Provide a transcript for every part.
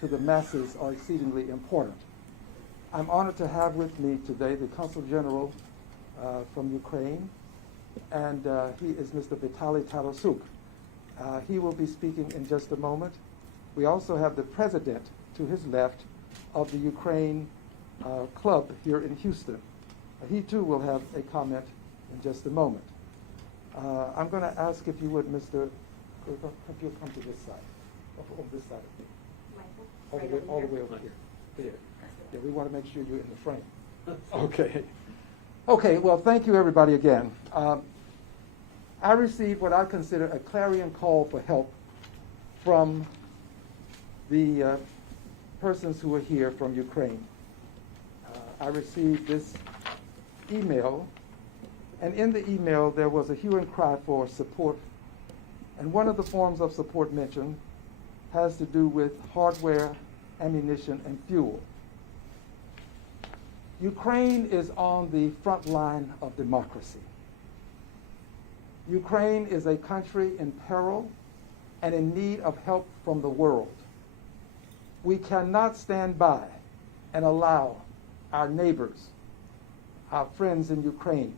to the masses are exceedingly important. I'm honored to have with me today the Consul General from Ukraine, and he is Mr. Vitaly Tarasuk. He will be speaking in just a moment. We also have the President to his left of the Ukraine Club here in Houston. He too will have a comment in just a moment. I'm going to ask if you would, Mr. If you'll come to this side, on this side of me. All the way over here. There. Yeah, we want to make sure you're in the frame. Okay. Okay, well, thank you everybody again. I received what I consider a clarion call for help from the persons who are here from Ukraine. I received this email, and in the email there was a hue and cry for support, and one of the forms of support mentioned has to do with hardware, ammunition, and fuel. Ukraine is on the front line of democracy. Ukraine is a country in peril and in need of help from the world. We cannot stand by and allow our neighbors, our friends in Ukraine,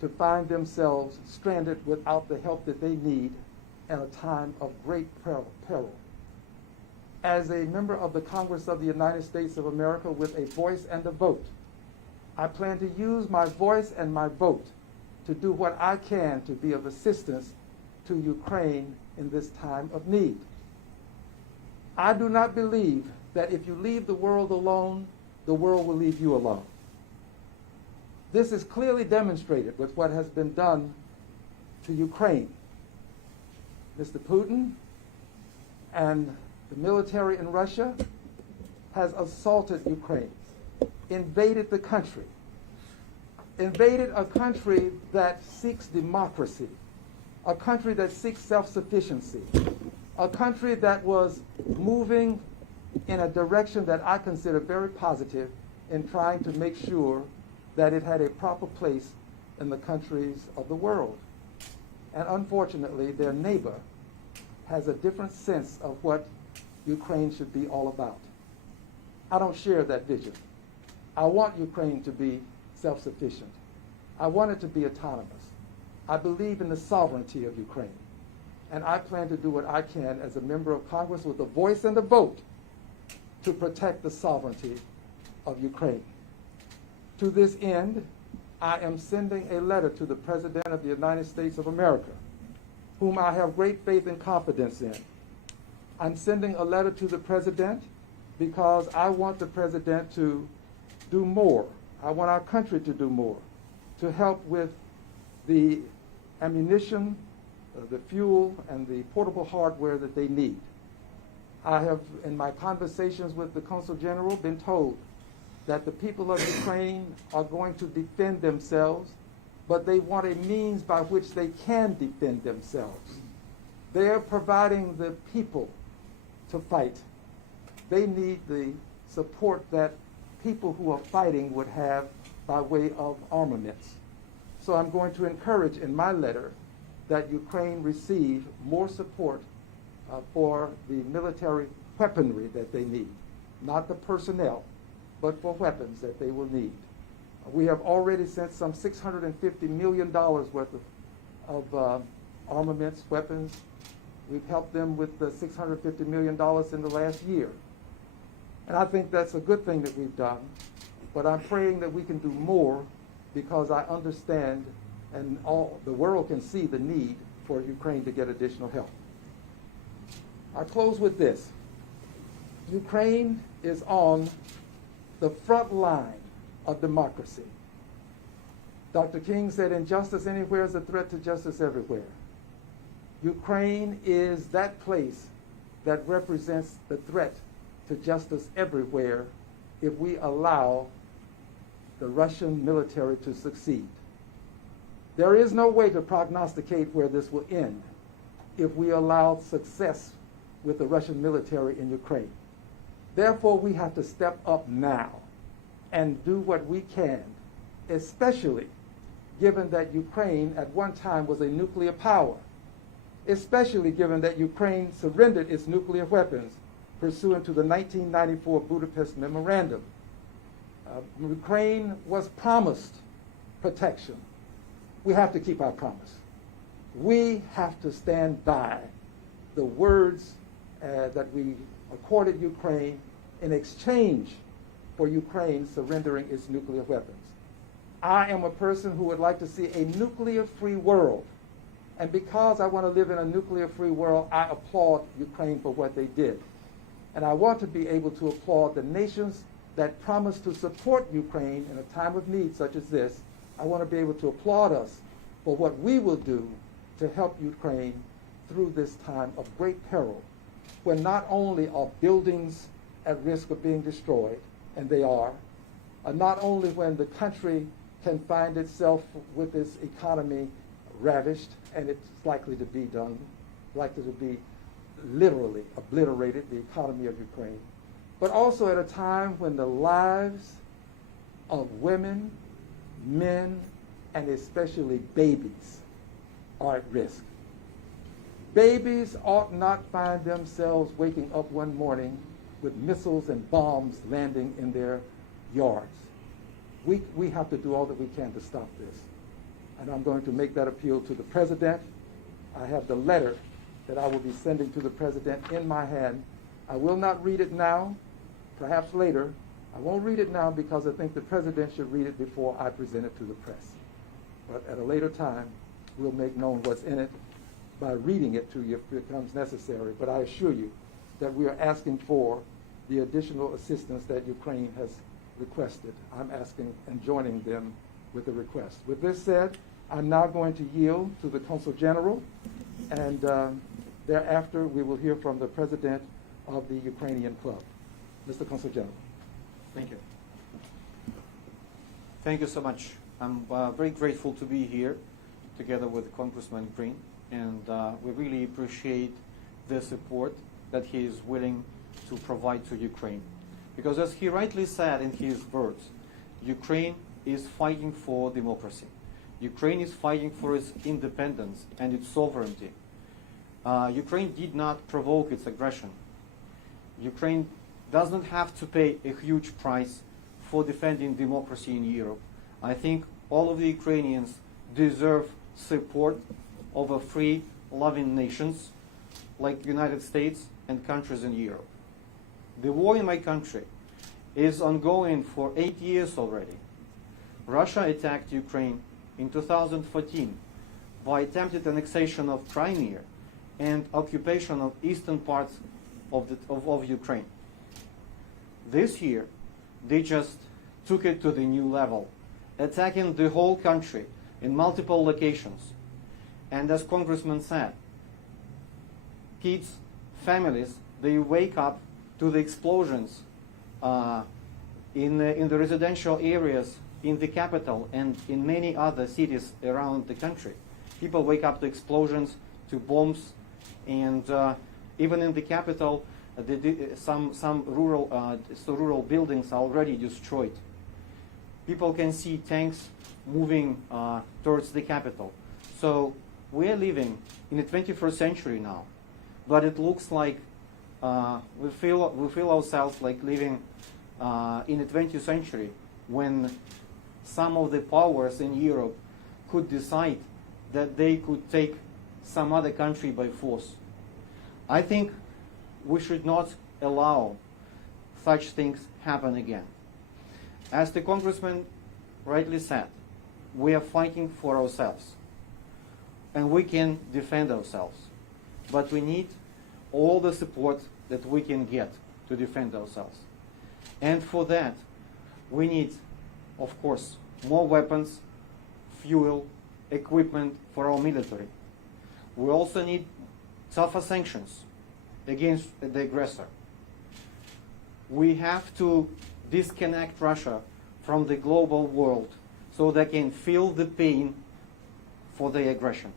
to find themselves stranded without the help that they need in a time of great peril. As a member of the Congress of the United States of America with a voice and a vote, I plan to use my voice and my vote to do what I can to be of assistance to Ukraine in this time of need. I do not believe that if you leave the world alone, the world will leave you alone. This is clearly demonstrated with what has been done to Ukraine. Mr. Putin and the military in Russia has assaulted Ukraine, invaded the country, invaded a country that seeks democracy, a country that seeks self-sufficiency, a country that was moving in a direction that I consider very positive in trying to make sure that it had a proper place in the countries of the world. And unfortunately, their neighbor has a different sense of what Ukraine should be all about. I don't share that vision. I want Ukraine to be self-sufficient. I want it to be autonomous. I believe in the sovereignty of Ukraine. And I plan to do what I can as a member of Congress with a voice and a vote to protect the sovereignty of Ukraine. To this end, I am sending a letter to the President of the United States of America, whom I have great faith and confidence in. I'm sending a letter to the President because I want the President to do more. I want our country to do more to help with the ammunition, the fuel, and the portable hardware that they need. I have, in my conversations with the Consul General, been told that the people of Ukraine are going to defend themselves, but they want a means by which they can defend themselves. They are providing the people to fight. They need the support that people who are fighting would have by way of armaments. So I'm going to encourage in my letter that Ukraine receive more support for the military weaponry that they need, not the personnel, but for weapons that they will need. We have already sent some $650 million worth of armaments, weapons. We've helped them with the $650 million in the last year. And I think that's a good thing that we've done, but I'm praying that we can do more because I understand and all the world can see the need for Ukraine to get additional help. I close with this. Ukraine is on the front line of democracy. Dr. King said, injustice anywhere is a threat to justice everywhere. Ukraine is that place that represents the threat to justice everywhere if we allow the Russian military to succeed. There is no way to prognosticate where this will end if we allow success with the Russian military in Ukraine. Therefore, we have to step up now and do what we can, especially given that Ukraine at one time was a nuclear power, especially given that Ukraine surrendered its nuclear weapons pursuant to the 1994 Budapest Memorandum. Ukraine was promised protection. We have to keep our promise. We have to stand by the words that we accorded Ukraine in exchange for Ukraine surrendering its nuclear weapons. I am a person who would like to see a nuclear-free world. And because I want to live in a nuclear-free world, I applaud Ukraine for what they did. And I want to be able to applaud the nations that promise to support Ukraine in a time of need such as this. I want to be able to applaud us for what we will do to help Ukraine through this time of great peril, when not only are buildings at risk of being destroyed, and they are, not only when the country can find itself with its economy ravished, and it's likely to be done, likely to be literally obliterated, the economy of Ukraine, but also at a time when the lives of women, men, and especially babies are at risk. Babies ought not find themselves waking up one morning with missiles and bombs landing in their yards. We have to do all that we can to stop this. And I'm going to make that appeal to the President. I have the letter that I will be sending to the President in my hand. I will not read it now, perhaps later. I won't read it now because I think the President should read it before I present it to the press. But at a later time, we'll make known what's in it by reading it to you if it becomes necessary. But I assure you that we are asking for the additional assistance that Ukraine has requested. I'm asking and joining them with the request. With this said, I'm now going to yield to the Consul General, and thereafter we will hear from the President of the Ukrainian Club. Mr. Consul General. Thank you. Thank you so much. I'm very grateful to be here together with Congressman Green, and we really appreciate the support that he is willing to provide to Ukraine. Because as he rightly said in his words, Ukraine is fighting for democracy. Ukraine is fighting for its independence and its sovereignty. Ukraine did not provoke its aggression. Ukraine doesn't have to pay a huge price for defending democracy in Europe. I think all of the Ukrainians deserve support of a free, loving nations like the United States and countries in Europe. The war in my country is ongoing for 8 years already. Russia attacked Ukraine in 2014 by attempted annexation of Crimea and occupation of eastern parts of Ukraine. This year, they just took it to the new level, attacking the whole country in multiple locations. And as Congressman said, kids, families, they wake up to the explosions in the residential areas in the capital and in many other cities around the country. People wake up to explosions, to bombs, and even in the capital, some rural buildings are already destroyed. People can see tanks moving towards the capital. So we are living in the 21st century now, but it looks like we feel ourselves like living in the 20th century, when some of the powers in Europe could decide that they could take some other country by force. I think we should not allow such things happen again. As the Congressman rightly said, we are fighting for ourselves, and we can defend ourselves, but we need all the support that we can get to defend ourselves. And for that, we need, of course, more weapons, fuel, equipment for our military. We also need tougher sanctions against the aggressor. We have to disconnect Russia from the global world so they can feel the pain for the aggression.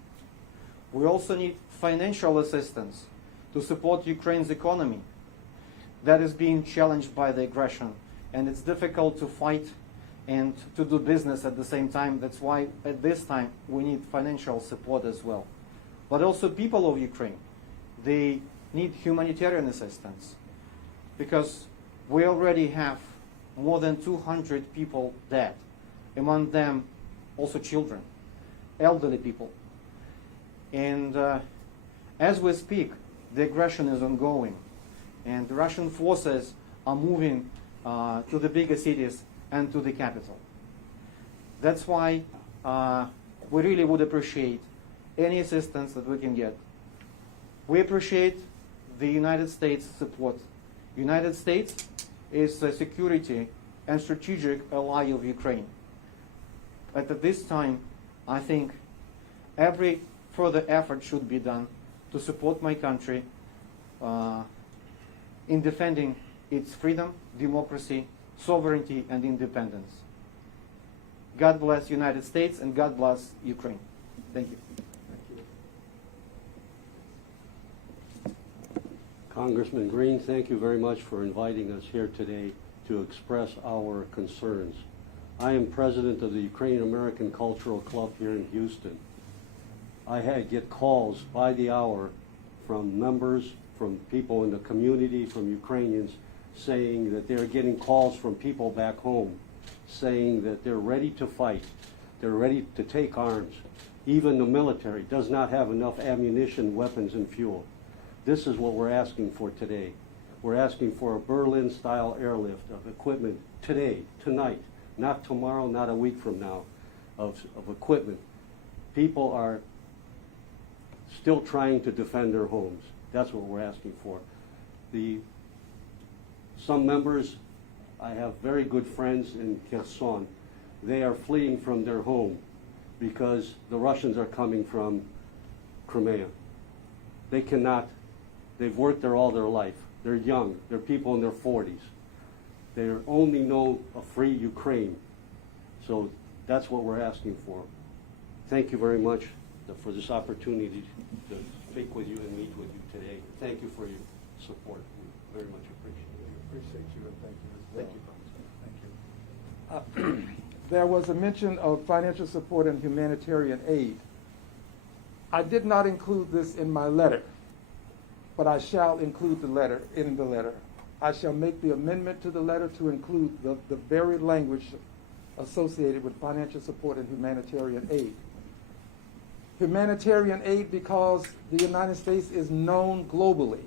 We also need financial assistance to support Ukraine's economy that is being challenged by the aggression, and it's difficult to fight and to do business at the same time. That's why at this time we need financial support as well. But also people of Ukraine, they need humanitarian assistance. because we already have more than 200 people dead, among them also children, elderly people. And as we speak, the aggression is ongoing, and the Russian forces are moving to the bigger cities and to the capital. That's why we really would appreciate any assistance that we can get. We appreciate the United States support. United States is a security and strategic ally of Ukraine. But at this time, I think every further effort should be done to support my country in defending its freedom, democracy, sovereignty, and independence. God bless United States, and God bless Ukraine. Thank you. Congressman Green, thank you very much for inviting us here today to express our concerns. I am president of the Ukrainian American Cultural Club here in Houston. I get calls by the hour from members, from people in the community, from Ukrainians, saying that they're getting calls from people back home, saying that they're ready to fight, they're ready to take arms. Even the military does not have enough ammunition, weapons, and fuel. This is what we're asking for today. We're asking for a Berlin-style airlift of equipment today, tonight, not tomorrow, not a week from now, of equipment. People are still trying to defend their homes. That's what we're asking for. Some members, I have very good friends in Kherson. They are fleeing from their home because the Russians are coming from Crimea. They cannot. They've worked there all their life. They're young. They're people in their 40s. They only know a free Ukraine. So that's what we're asking for. Thank you very much for this opportunity to speak with you and meet with you today. Thank you for your support. We very much appreciate it. We appreciate you, and thank you as well. Thank you. There was a mention of financial support and humanitarian aid. I did not include this in my letter, but I shall include the letter in the letter. I shall make the amendment to the letter to include the very language associated with financial support and humanitarian aid. Humanitarian aid, because the United States is known globally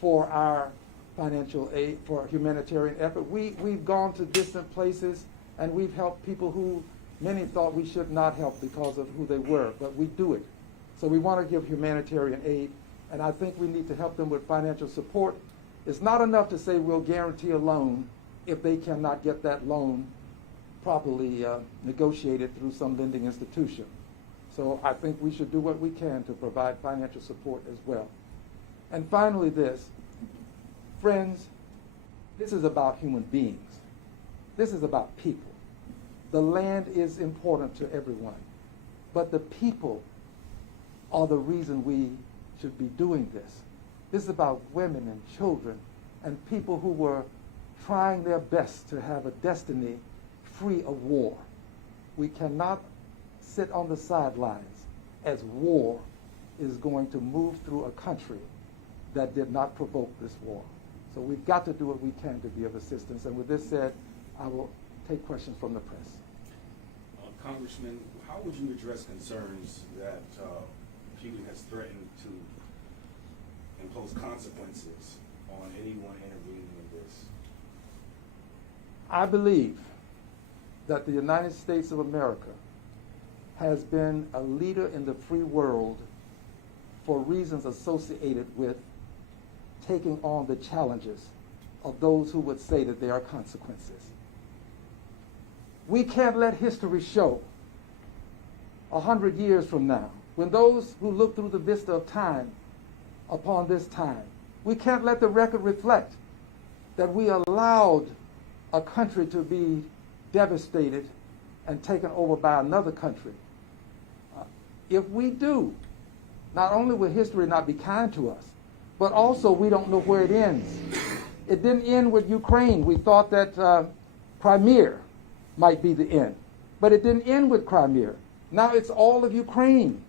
for our financial aid, for humanitarian effort. We've gone to distant places and we've helped people who many thought we should not help because of who they were, but we do it. So we want to give humanitarian aid, and I think we need to help them with financial support. It's not enough to say we'll guarantee a loan if they cannot get that loan properly negotiated through some lending institution. So I think we should do what we can to provide financial support as well. And finally this, friends, this is about human beings. This is about people. The land is important to everyone, but the people are the reason we should be doing this. This is about women and children and people who were trying their best to have a destiny free of war. We cannot sit on the sidelines as war is going to move through a country that did not provoke this war. So we've got to do what we can to be of assistance. And with this said, I will take questions from the press. Congressman, how would you address concerns that Putin has threatened to impose consequences on anyone intervening in this? I believe that the United States of America has been a leader in the free world for reasons associated with taking on the challenges of those who would say that there are consequences. We can't let history show 100 years from now, when those who look through the vista of time upon this time, we can't let the record reflect that we allowed a country to be devastated and taken over by another country. If we do, not only will history not be kind to us, but also we don't know where it ends. It didn't end with Ukraine. We thought that Crimea might be the end, but it didn't end with Crimea. Now it's all of Ukraine.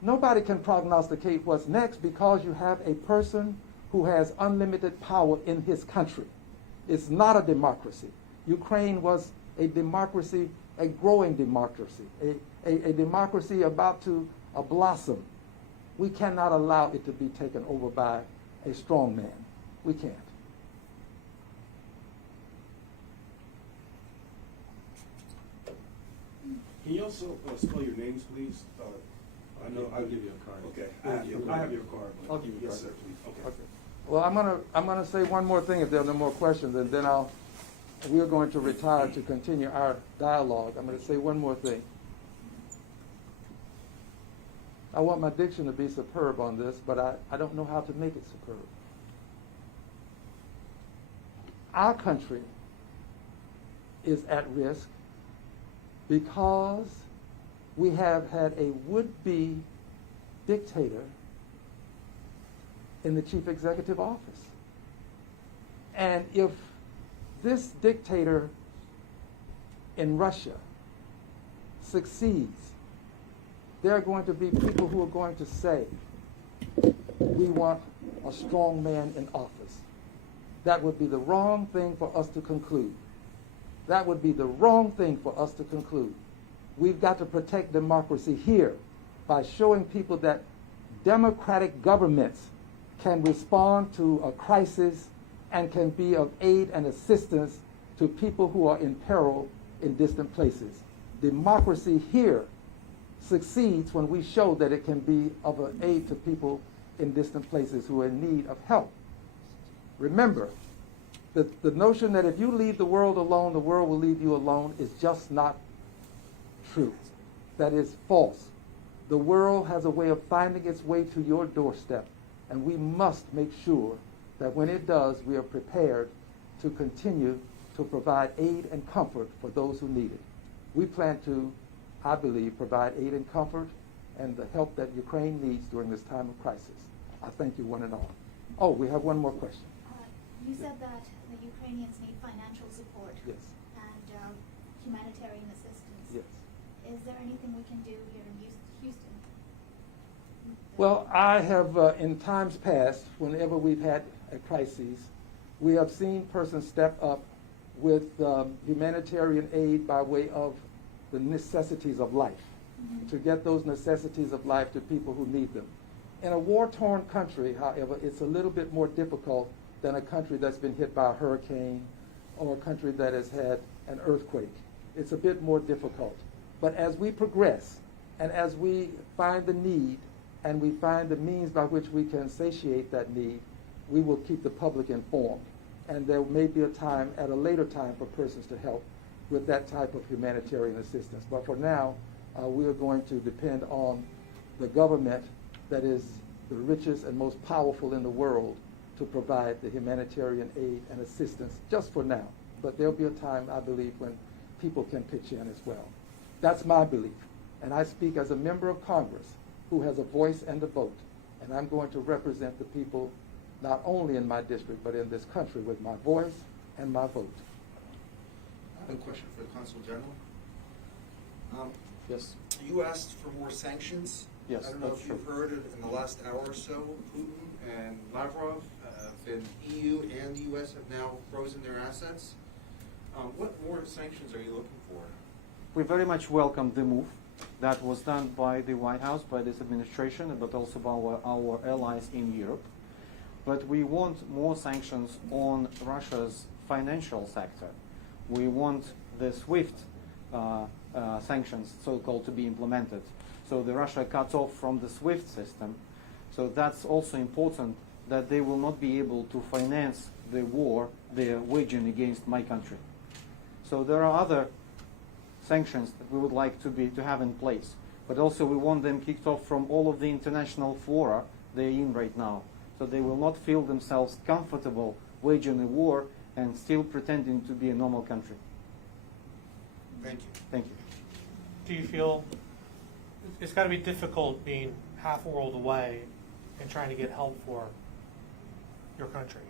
Nobody can prognosticate what's next because you have a person who has unlimited power in his country. It's not a democracy. Ukraine was a democracy, a growing democracy, a democracy about to blossom. We cannot allow it to be taken over by a strong man. We can't. Can you also spell your names, please? I know I'll give you a card. Okay, We'll I have your card. but- I'll give you a Yes, card. sir, please. Okay. Well, I'm gonna say one more thing if there are no more questions, and then we're going to retire to continue our dialogue. I'm gonna say one more thing. I want my diction to be superb on this, but I don't know how to make it superb. Our country is at risk because we have had a would-be dictator in the chief executive office. And if this dictator in Russia succeeds, there are going to be people who are going to say, we want a strong man in office. That would be the wrong thing for us to conclude. That would be the wrong thing for us to conclude. We've got to protect democracy here by showing people that democratic governments can respond to a crisis and can be of aid and assistance to people who are in peril in distant places. Democracy here succeeds when we show that it can be of an aid to people in distant places who are in need of help. Remember, the notion that if you leave the world alone, the world will leave you alone is just not true. That is false. The world has a way of finding its way to your doorstep, and we must make sure that when it does, we are prepared to continue to provide aid and comfort for those who need it. We plan to, I believe, provide aid and comfort and the help that Ukraine needs during this time of crisis. I thank you one and all. Oh, we have one more question. You said that the Ukrainians need financial support Yes. and humanitarian assistance. Yes. Is there anything we can do here in Houston? Well, I have, in times past, whenever we've had a crisis, we have seen persons step up with humanitarian aid by way of the necessities of life, to get those necessities of life to people who need them. In a war-torn country, however, it's a little bit more difficult than a country that's been hit by a hurricane or a country that has had an earthquake. It's a bit more difficult. But as we progress and as we find the need and we find the means by which we can satiate that need, we will keep the public informed. And there may be a time, at a later time, for persons to help with that type of humanitarian assistance. But for now, we are going to depend on the government that is the richest and most powerful in the world to provide the humanitarian aid and assistance just for now. But there'll be a time, I believe, when people can pitch in as well. That's my belief. And I speak as a member of Congress who has a voice and a vote. And I'm going to represent the people not only in my district, but in this country with my voice and my vote. I have a question for the Consul General. Yes. You asked for more sanctions. Yes, I don't know that's if you've true. heard it in the last hour or so. Putin and Lavrov, the EU and the US have now frozen their assets. What more sanctions are you looking for? We very much welcome the move that was done by the White House, by this administration, but also by our allies in Europe. But we want more sanctions on Russia's financial sector. We want the SWIFT sanctions, so-called, to be implemented. So the Russia cuts off from the SWIFT system. So that's also important, that they will not be able to finance the war they're waging against my country. So there are other sanctions that we would like to have in place. But also we want them kicked off from all of the international fora they're in right now. So they will not feel themselves comfortable waging a war and still pretending to be a normal country. Thank you. Thank you. Do you feel it's got to be difficult being half a world away and trying to get help for your country?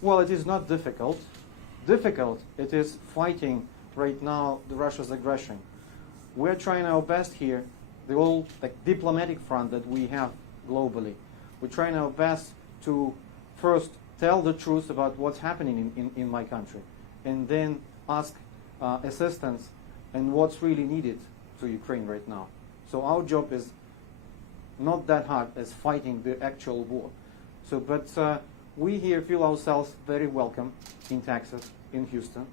Well, it is not difficult. Difficult, it is fighting right now the Russia's aggression. We're trying our best here, the whole diplomatic front that we have globally. We're trying our best to first tell the truth about what's happening in my country, and then ask assistance and what's really needed to Ukraine right now. So our job is not that hard as fighting the actual war. So, but we here feel ourselves very welcome in Texas, in Houston,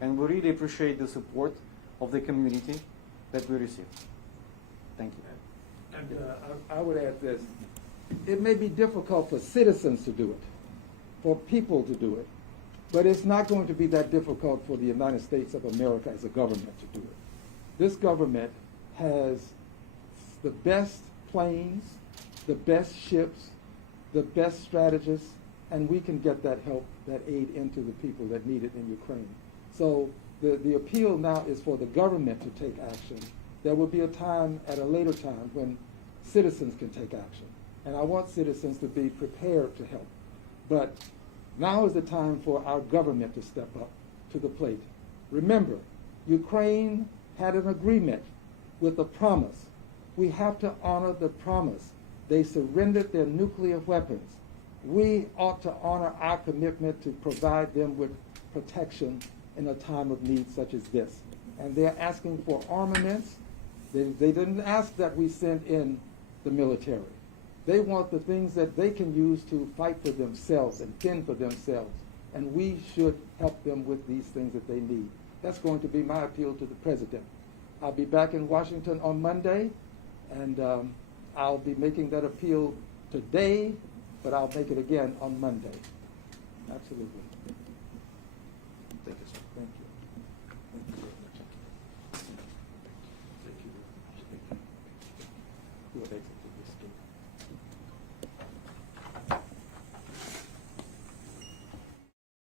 and we really appreciate the support of the community that we receive. Thank you. And I would add this. It may be difficult for citizens to do it, for people to do it, but it's not going to be that difficult for the United States of America as a government to do it. This government has the best planes, the best ships, the best strategists, and we can get that help, that aid into the people that need it in Ukraine. So the appeal now is for the government to take action. There will be a time at a later time when citizens can take action. And I want citizens to be prepared to help. But now is the time for our government to step up to the plate. Remember, Ukraine had an agreement with a promise. We have to honor the promise. They surrendered their nuclear weapons. We ought to honor our commitment to provide them with protection in a time of need such as this. And they're asking for armaments. They didn't ask that we send in the military. They want the things that they can use to fight for themselves and fend for themselves. And we should help them with these things that they need. That's going to be my appeal to the president. I'll be back in Washington on Monday, and I'll be making that appeal today, but I'll make it again on Monday. Absolutely.